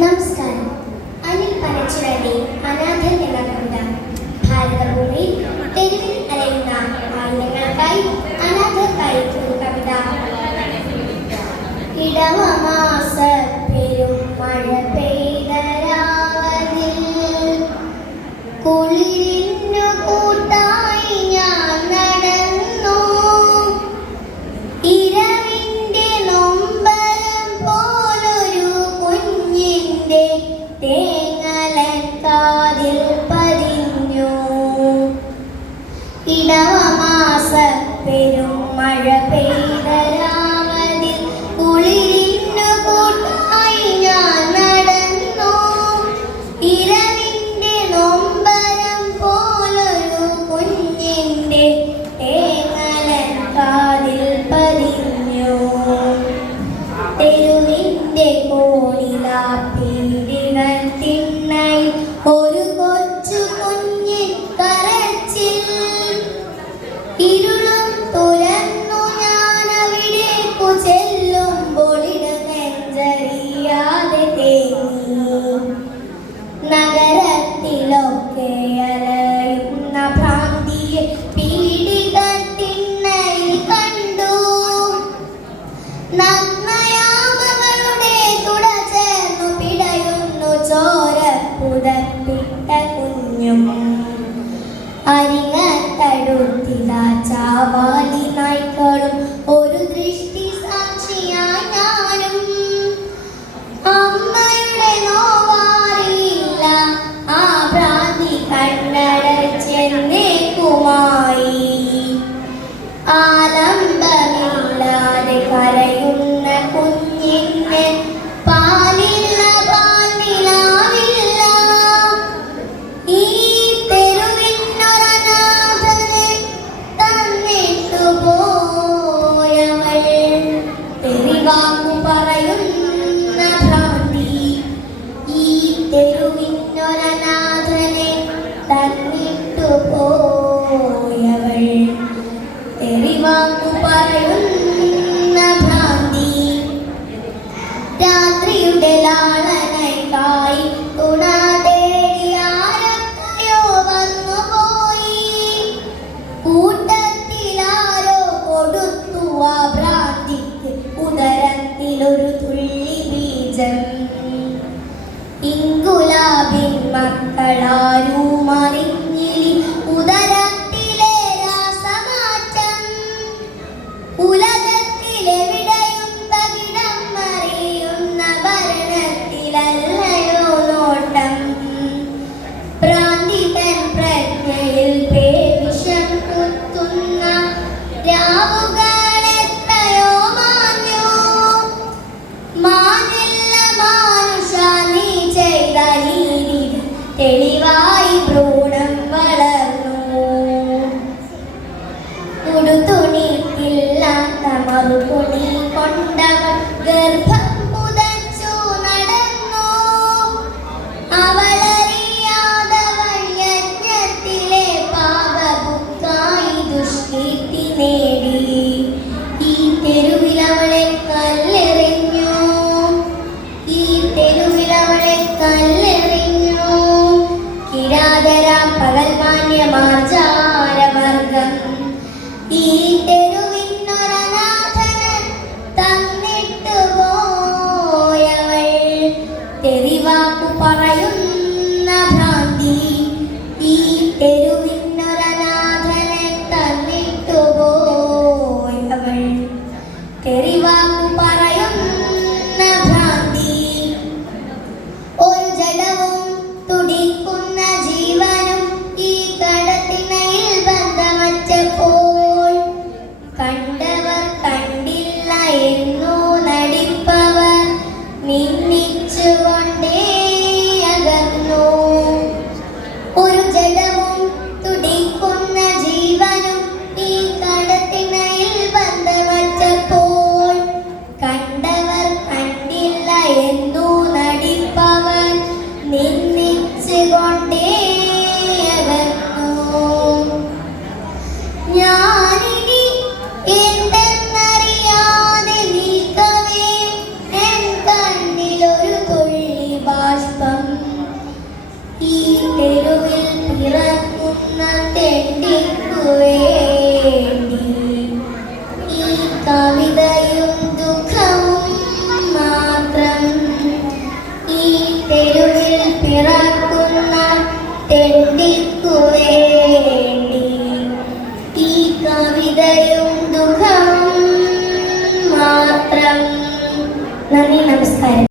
നമസ്കാരം. അനിൽ പനച്ചുരന്റെ അനാഥൻ എന്ന ഭാരതഭൂമി തെരുവിൽ അലയുന്ന മാലിന്യങ്ങൾക്കായി അനാഥർക്കായി ഒരു കവിത. ഇടവമാസ പെരും മഴ പെയ്തരാവതിൽ കുളി variante മുതപ്പിട്ട കുഞ്ഞും. അരിങ്ങത്തടുത്തിതാ ചാവാലി നായ്ക്കളും നിജം ഇങ്കുലാബിൻ മക്കളാരുമായി ആറുപൊടി കല്ലെറിഞ്ഞു. ഈ തെരുവിൽ അവളെ para കവിതയും ദുഃഖവും മാത്രം. ഈ തെരുവിൽ പിറക്കുന്ന തെണ്ടിക്കുവേ